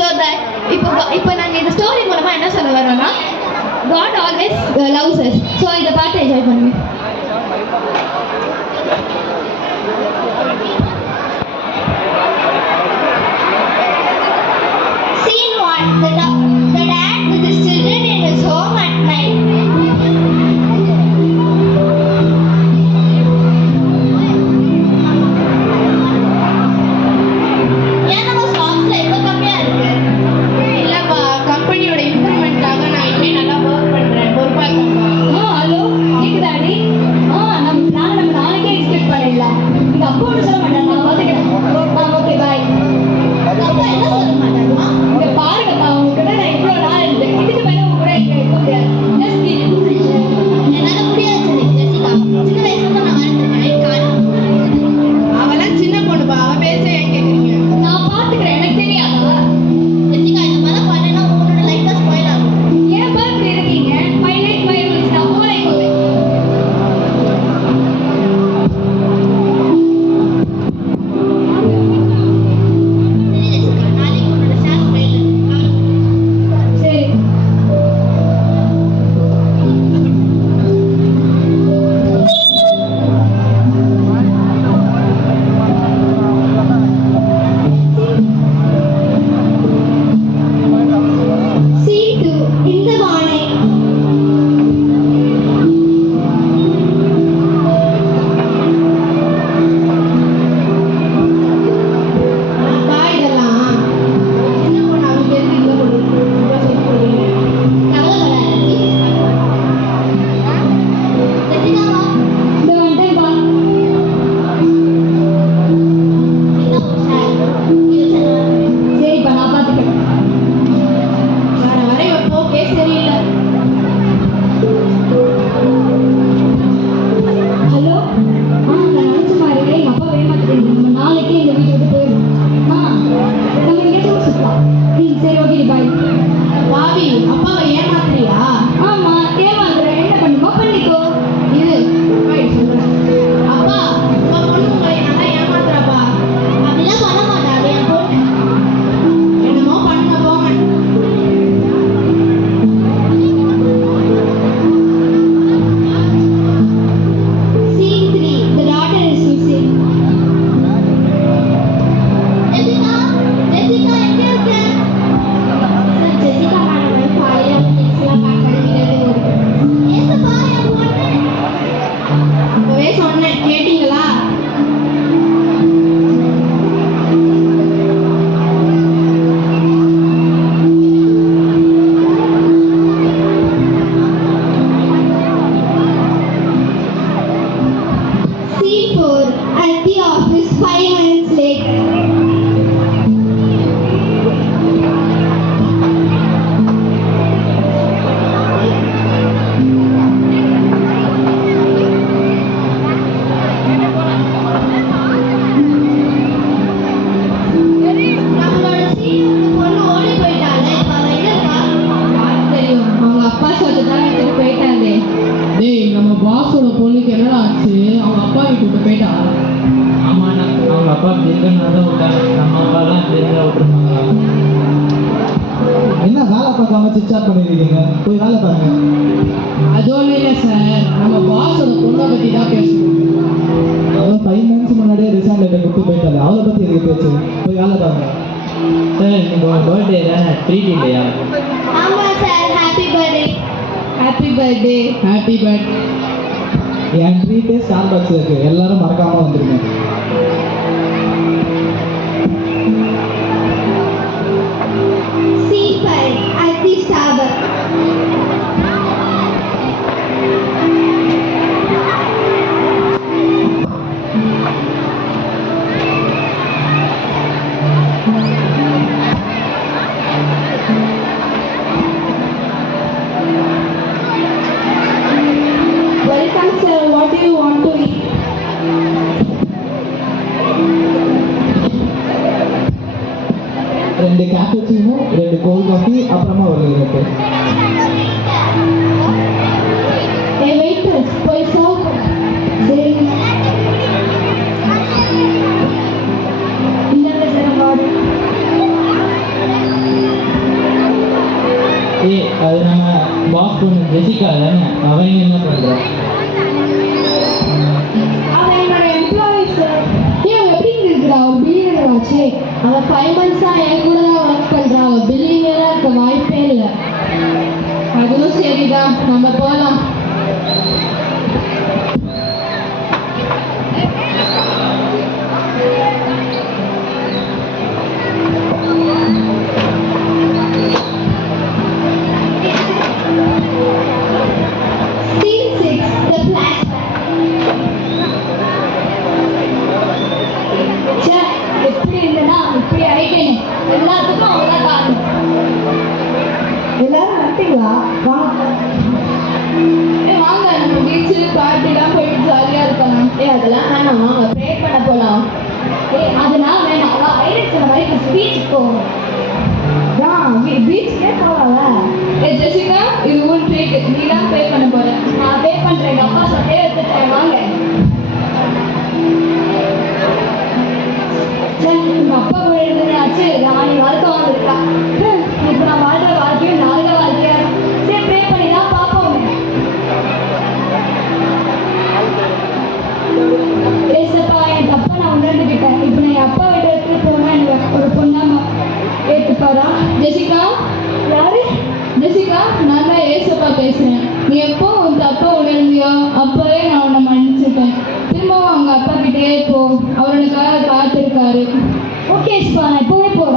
So that இப்போ நாங்கள் இந்த ஸ்டோரி மூலமாக என்ன சொல்ல வரோம்னா God always loves us. So இதை பார்த்து என்ஜாய் பண்ணுங்க. Scene 1. The dad with his children in his home at night. ஏன் நம்ம சாங்ஸ்ல இப்போ கம்மியா இருக்கு? இல்லைப்பா, கம்பெனியோட இம்ப்ரூவ்மெண்ட்காக நான் இனிமேல் நல்லா ஒர்க் பண்ணுறேன். பொறுப்பாக இருக்கேன்ப்பா. ஹலோ கேக்குதாடி? நம்ம நாளைக்கே எக்ஸ்பெக்ட் பண்ணிடலாம். இது அப்போ ஒன்று சொல்ல மாட்டேன், நான் பார்த்துக்கிறேன். Okay bye. அப்பா என்ன சொல்ல மாட்டாருமா? இங்க பாருங்கப்பா, உங்ககிட்ட நான் இவ்வளோ நாள் இருந்தேன். இதுக்கு மேலே உங்க கூட இருக்க முடியாது. Just keep it. என்னால முடியாது சொல்லி ஜெசிகா. சின்ன வயசுல தான் நான் வாழ்ந்துருக்கேன். I can't. அவெல்லாம் சின்ன பொண்ணுப்பா, அவள் பேச ஏன் கேட்குறீங்க? நான் பார்த்துக்கிறேன், எனக்கு தெரியாதா? ஜெசிகா இந்த மாதிரி பண்ணேன்னா உன்னோட லைஃப் தான் ஸ்பாயில் ஆகும். ஏன் பா இப்படி இருக்கீங்க? My life, my rules. நான் follow பண்ணுவேன். சரி ஜெசிகா, நாளைக்கு உன்னோட ஷார்ட் ஸ்டைல் சரி. Scene 2. இந்த வானை. அப்பா, இதெல்லாம் சின்ன பொண்ணு அவங்க பேருக்கு இல்லை கொடுக்குறீங்க. கவலைப்படாத. ஜெசிகாவா இந்த வந்துட்டேன்ப்பா. என்ன ஒரு ஷார்ட் இது சொன்னா சரிப்பா, நான் பார்த்துக்கிறேன். வர வர இவ போக்கே சரியில்லை. ஹலோ நான் நினச்ச மாதிரி எங்கள் அப்பா ஏமாத்திட்டேன். நம்ம நாளைக்கே இந்த வீட்டை விட்டு போயிடணும். நம்ம எங்கேயாச்சும் சுற்றலாம். சரி ஓகே பாய். பாவி, அப்பாவை ஏமாத்துறியா? ஆமாம் ஏமாந்துறேன், என்ன பண்ணுமா பண்ணிக்கோ. இரு, அப்பா இது சொல்றேன். அப்பா, உங்க பொண்ணு உங்களை நல்லா ஏமாத்துறாப்பா. அப்படிலாம் பண்ண மாட்டாரு என் பொண்ணு. என்னமோ பண்ணுங்க போங்க. Scene 3. The daughter is missing. Jessica, Jessica எங்க இருக்க? சார் ஜெசிகா மேடம் காலையில திங்ஸ்லாம் பேக் பண்ணி வீட்டுக்கு வருது. ஏசப்பா என் பொண்ணு. அப்பவே சொன்னேன், கேட்டீங்களா? Scene 4. At the office 5 minutes later. நம்மளோட சீனியர் பொண்ணு ஓடி போயிட்டாளே, இப்ப அவ எங்க இருக்கா? யாருக்கு தெரியும்? அவங்க அப்பா சொல்லிட்டு தான் எடுத்துட்டு போயிட்டாங்க. டேய், நம்ம பாஸோட பொண்ணுக்கு என்னடா ஆச்சு? அவங்க அப்பா வீட்டுக்கு போயிட்டா. ஆமாண்ணா, அவங்க அப்பா தெரிஞ்சா தான் விட்டாங்க. நம்ம அப்பாலாம் தெரிஞ்சா விட்டுருந்தாங்களா? என்ன வேலை பார்க்காம சிச்சாட் பண்ணிருக்கீங்க? போய் வேலை பாருங்க. அது ஒன்றும் இல்லை சார், நம்ம பாஸோட பொண்ணை பற்றி தான் பேசணும். அவன் 5 minutes முன்னாடியே ரிசைன் லெட்டர் கொடுத்து போயிட்டாரு. அவளை பத்தி எதுக்கு பேச்சு? போய் வேலை பாருங்க. சார், இன்னைக்கு உங்கள் பர்த்டே தானே, ட்ரீட் இல்லையா? ஆமா sir, happy birthday. Happy birthday. Happy birthday. என் ட்ரீட்டே ஸ்டார்பக்ஸ்ல இருக்கு, எல்லாரும் மறக்காம வந்துருங்க. Scene 5. At the Starbucks. Welcome sir, what do you want to eat? ரெண்டு கேப்புச்சினோ, 2 கோல்ட் காஃபி, அப்புறமா ஒரு இருக்கு. Hey waiters, போய் சர்வ் சரி. இந்த சார் ஆர்டர். சரி அது நம்ம பாஸ் பொண்ணு ஜெசிகா தானே, அவன் என்ன பண்ணுறான்? அவன் என்னோட எம்ப்ளாயி சார். அவன் எப்படி இருக்கிறா? அவன் பில்லியனர் ஆச்சு. அவன் 5 months என் கூட தான் ஒர்க் பண்ணுறான். அவன் பில்லியனராக இருக்க வாய்ப்பே இல்லை. அதுவும் சரிதான், நம்ம போகலாம். Scene 6, the flashback. ச்சே, எப்படி இருந்தனா இப்படி ஆயிட்டேன். எல்லாத்துக்கும் அவங்கதான் காரணம். எல்லாரும் வந்துட்டீங்களா? வாங்க. வாங்க, நம்ம பீச்சு பார்ட்டிலாம் போயிட்டு ஜாலியாக இருக்கலாம். அதெல்லாம் வேணாம், வாங்க ப்ரே பண்ண போகலாம். அதெல்லாம் வேணாம், வா ஐரட் சொன்ன மாதிரி இப்போ பீச்சுக்கு போவோம். பீச்சுக்கே போகலாம்ல. ஜெசிகா, இது உன் ட்ரீட், நீ தான் பே பண்ண போற. நான் பே பண்ணுறேன், எங்கள் அப்பா சொன்னே எடுத்துட்டேன். வாங்க. உங்க அப்பா கூட இருந்ததுனாச்சு ராணி வாழ்க்கை வாழ்ந்துருக்கா. இப்போ நான் வாழ்ற வாழ்க்கையும் நாளைக்கு வாழ்க்கையா. சரி, ப்ரே பண்ணி தான் பார்ப்போம். ஏசப்பா, என் தப்பா நான் உணர்ந்துக்கிட்டேன். இப்போ நான் என் அப்பா வீட்டை எடுத்துட்டு போனா எனக்கு ஒரு பொண்ணா ஏற்றுப்பாரா? ஜெசிகா, யாரு? ஜெசிகா, நான் தான் ஏசப்பா பேசுகிறேன். நீ எப்போ உன் தப்பா உணர்ந்தியோ அப்போவே நான் உன்னை மன்னிச்சிட்டேன். திரும்பவும் அவங்க அப்பா கிட்டே போ, அவர் உனக்காக காத்திருக்காரு. ஓகே ஏசப்பா, நான் இப்போவே போகிறேன்.